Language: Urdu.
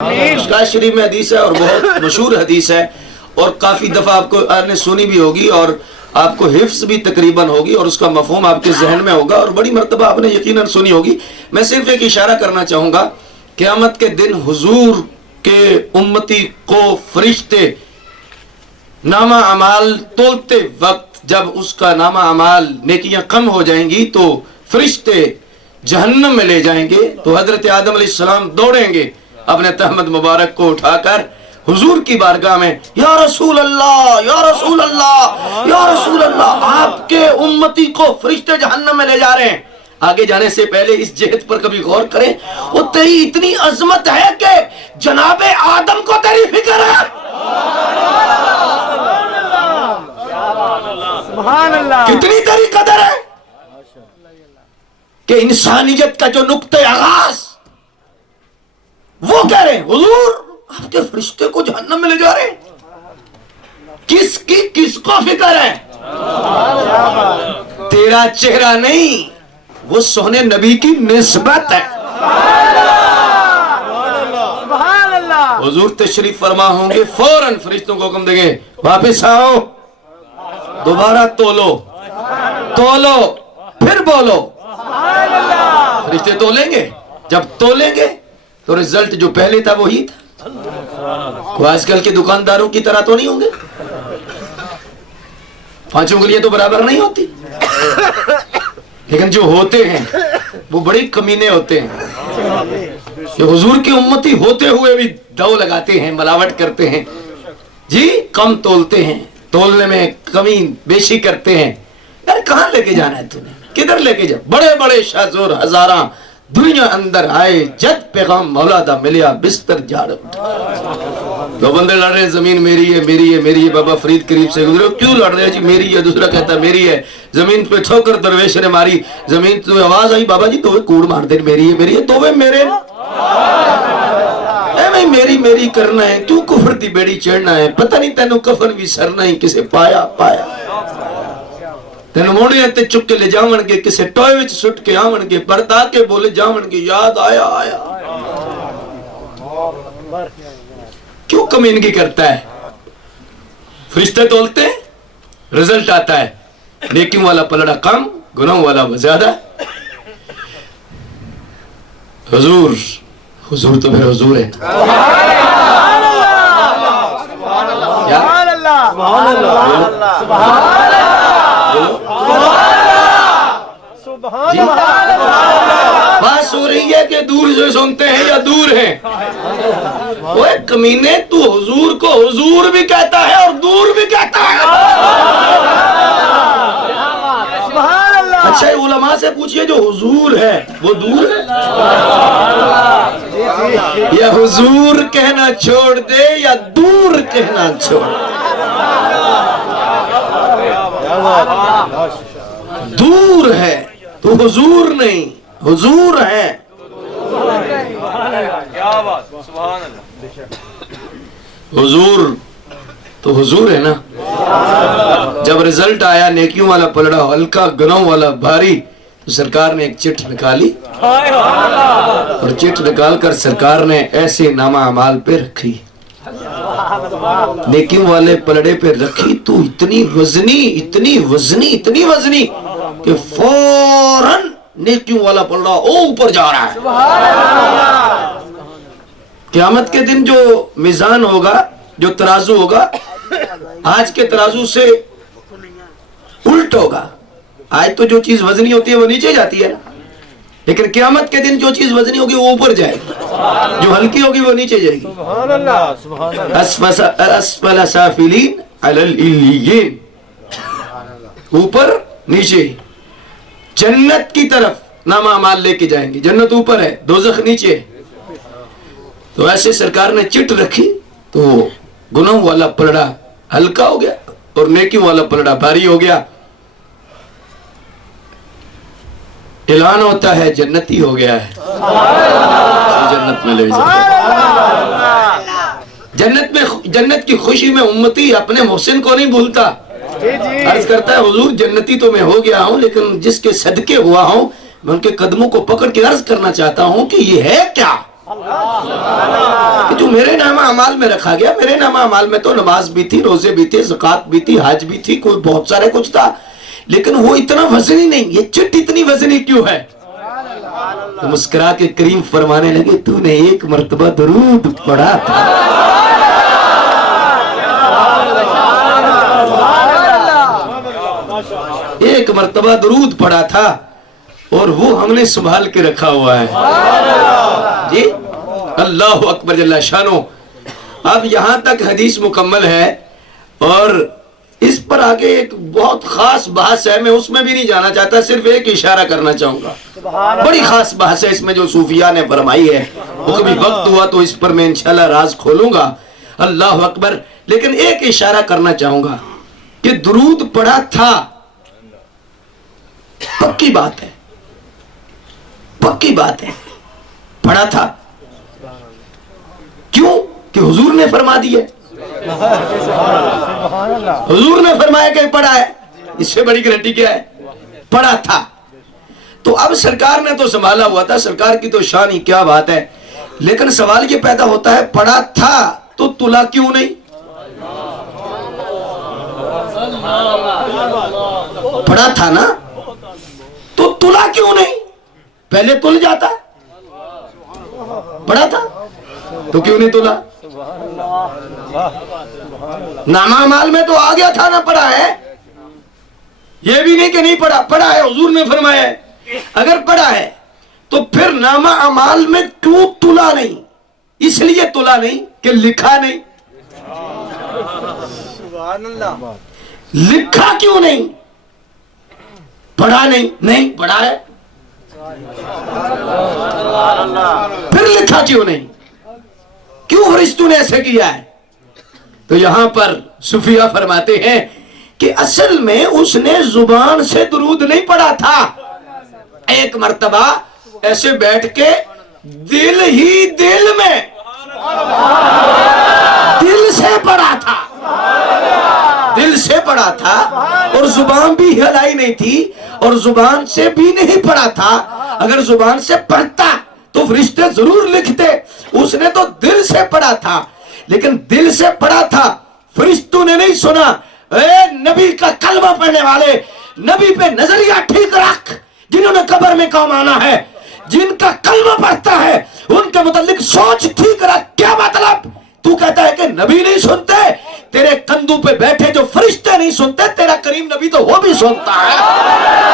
مشکات شریف میں حدیث ہے اور بہت مشہور حدیث ہے اور کافی دفعہ آپ کو نے سنی بھی ہوگی اور آپ کو حفظ بھی تقریباً ہوگی اور اس کا مفہوم آپ کے ذہن میں ہوگا اور بڑی مرتبہ آپ نے یقیناً سنی ہوگی. میں صرف ایک اشارہ کرنا چاہوں گا. قیامت کے دن حضور کے امتی کو فرشتے نامہ اعمال تولتے وقت جب اس کا نامہ اعمال نیکیاں کم ہو جائیں گی تو فرشتے جہنم میں لے جائیں گے تو حضرت آدم علیہ السلام دوڑیں گے اپنے تہمد مبارک کو اٹھا کر حضور کی بارگاہ میں، یا رسول اللہ یا رسول اللہ یا رسول اللہ، آپ کے امتی کو فرشتے جہنم میں لے جا رہے ہیں. آگے جانے سے پہلے اس جہت پر کبھی غور کریں، وہ تیری اتنی عظمت ہے کہ جناب آدم کو تیری فکر ہے. کتنی تیری قدر ہے کہ انسانیت کا جو نقطہ آغاز وہ کہہ رہے ہیں حضور آپ کے فرشتے کو جہنم میں لے جا رہے ہیں. کس کو فکر ہے؟ تیرا چہرہ نہیں، وہ سونے نبی کی نسبت ہے. حضور تشریف فرما ہوں گے فوراً فرشتوں کو حکم دیں گے واپس آؤ، دوبارہ تولو پھر بولو. فرشتے تولیں گے، جب تولیں گے تو رزلٹ جو پہلے تھا وہی تھا. آج کل کے دکانداروں کی طرح تو نہیں ہوں گے، 5 انگلیاں تو برابر نہیں ہوتی، لیکن جو ہوتے ہیں وہ بڑی کمینے ہوتے ہیں کہ حضور کی امتی ہوتے ہوئے بھی دو لگاتے ہیں، ملاوٹ کرتے ہیں جی، کم تولتے ہیں، تولنے میں کمی بیشی کرتے ہیں. یار کہاں لے کے جانا ہے تمہیں، کدھر لے کے جا؟ بڑے بڑے شاہزور ہزاراں دنیا اندر آئے جد پیغام مولا دا ملیا بستر جاڑ. دو بندے لڑ رہے ہیں زمین میری ہے میری ہے میری ہے. بابا فرید قریب سے گزرے، کیوں لڑ رہے ہیں جی؟ میری ہے. دوسرا کہتا ہے میری ہے. زمین پہ ٹھوکر درویش نے ماری، زمین تو آواز آئی بابا جی تو کوڑ مار دے، میری ہے میری ہے. تو میرے اے میری میری کرنا ہے، کیوں کفر دی بیڑی چڑھنا ہے؟ پتہ نہیں تینوں کفن بھی سرنا ہی کسے پایا تینوں موڑے تے چک کے لے جاون گے، کسے ٹوئے وچ سٹ کے آون گے، پردا کے بولے جاون گے یاد آیا. کیوں کمینگی کرتا ہے؟ فرشتے تولتے ہیں، رزلٹ آتا ہے نیکیوں والا پلڑا کم، گناہوں والا زیادہ. حضور تو پھر حضور ہے. بات ہو رہی ہے کہ دور سے سنتے ہیں یا دور ہیں. وہ کمینے تو حضور کو حضور بھی کہتا ہے اور دور بھی کہتا ہے. اچھا علماء سے پوچھئے جو حضور ہے وہ دور ہے یا حضور کہنا چھوڑ دے یا دور کہنا چھوڑ دور ہے تو حضور نہیں، حضور ہے. حضور تو حضور ہے نا. جب رزلٹ آیا نیکیوں والا پلڑا ہلکا گناہوں والا بھاری تو سرکار نے ایک چٹ نکالی اور چٹ نکال کر سرکار نے ایسے نامہ اعمال پہ رکھی، نیکیوں والے پلڑے پہ رکھی تو اتنی وزنی کہ فوراً نیکیوں والا پلڑا اوپر جا رہا ہے. قیامت کے دن جو میزان ہوگا، جو ترازو ہوگا، آج کے ترازو سے الٹ ہوگا. آج تو جو چیز وزنی ہوتی ہے وہ نیچے جاتی ہے، لیکن قیامت کے دن جو چیز وزنی ہوگی وہ اوپر جائے گی، جو ہلکی ہوگی وہ نیچے جائے گی. اسفل سافلین علی العلیین، اوپر نیچے. جنت کی طرف نامہ اعمال لے کے جائیں گے، جنت اوپر ہے دوزخ نیچے. تو ایسے سرکار نے چٹ رکھی تو گناہوں والا پلڑا ہلکا ہو گیا اور نیکیوں والا پلڑا بھاری ہو گیا. اعلان ہوتا ہے جنتی ہو گیا ہے، جنت میں لے جائے. جنت کی خوشی میں امتی اپنے محسن کو نہیں بھولتا. عرض کرتا ہے حضور جنتی تو میں ہو گیا ہوں، لیکن جس کے صدقے ہوا ہوں میں ان کے قدموں کو پکڑ کے عرض کرنا چاہتا ہوں کہ یہ ہے کیا؟ جو میرے نامہ اعمال میں رکھا گیا، میرے نامہ اعمال میں تو نماز بھی تھی، روزے بھی تھے، زکوٰۃ بھی تھی، حج بھی تھی، کوئی بہت سارے کچھ تھا، لیکن وہ اتنا وزنی نہیں. یہ چٹ اتنی وزنی کیوں ہے؟ تو مسکرا کے کریم فرمانے لگے تو نے ایک مرتبہ درود پڑھا تھا. ایک مرتبہ درود پڑھا تھا اور وہ ہم نے سنبھال کے رکھا ہوا ہے. جی اللہ اکبر جل شانو. اب یہاں تک حدیث مکمل ہے اور اس پر آگے ایک بہت خاص بحث ہے، میں اس میں بھی نہیں جانا چاہتا، صرف ایک اشارہ کرنا چاہوں گا. بڑی خاص بحث ہے اس میں جو صوفیاء نے فرمائی ہے، وہ کبھی وقت ہوا تو اس پر میں انشاءاللہ راز کھولوں گا. اللہ اکبر. لیکن ایک اشارہ کرنا چاہوں گا کہ درود پڑھا تھا، پکی بات ہے، پکی بات ہے، پڑھا تھا. کیوں؟ کہ حضور نے فرما دیا. حضور نے فرمایا کہ پڑھا ہے، اس سے بڑی گارنٹی کیا ہے؟ پڑھا تھا. تو اب سرکار نے تو سنبھالا ہوا تھا، سرکار کی تو شان ہی کیا بات ہے. لیکن سوال یہ پیدا ہوتا ہے پڑھا تھا تو تلا کیوں نہیں؟ پڑھا تھا نا تو تلا کیوں نہیں؟ پہلے تل جاتا. پڑھا تھا تو کیوں نہیں تلا؟ نامہ اعمال میں تو آ گیا تھا نا پڑھا ہے. یہ بھی نہیں کہ نہیں پڑھا، پڑھا ہے، حضور نے فرمایا ہے. اگر پڑھا ہے تو پھر نامہ اعمال میں کیوں تلا نہیں؟ اس لیے تلا نہیں کہ لکھا نہیں. لکھا کیوں نہیں؟ پڑھا نہیں. نہیں پڑھا ہے پھر لکھا کیوں نہیں؟ کیوں فرشتوں نے ایسے کیا ہے؟ تو یہاں پر صوفیاء فرماتے ہیں کہ اصل میں اس نے زبان سے درود نہیں پڑھا تھا، ایک مرتبہ ایسے بیٹھ کے دل ہی دل میں دل سے پڑھا تھا. دل سے پڑھا تھا اور زبان بھی ہلائی نہیں تھی اور زبان سے بھی نہیں پڑھا تھا. اگر زبان سے پڑھتا تو فرشتے ضرور لکھتے. اس نے تو دل سے پڑھا تھا، لیکن دل سے پڑھا تھا، فرشتوں نے نہیں سنا. اے نبی کا کلمہ پڑھنے والے، نبی پہ نظریہ ٹھیک رکھ. جنہوں نے قبر میں کام آنا ہے، جن کا کلمہ پڑھتا ہے، ان کے متعلق سوچ ٹھیک رکھ. کیا مطلب؟ تو کہتا ہے کہ نبی نہیں سنتے، تیرے کندھوں پہ بیٹھے جو فرشتے نہیں سنتے، تیرا کریم نبی تو وہ بھی سنتا ہے.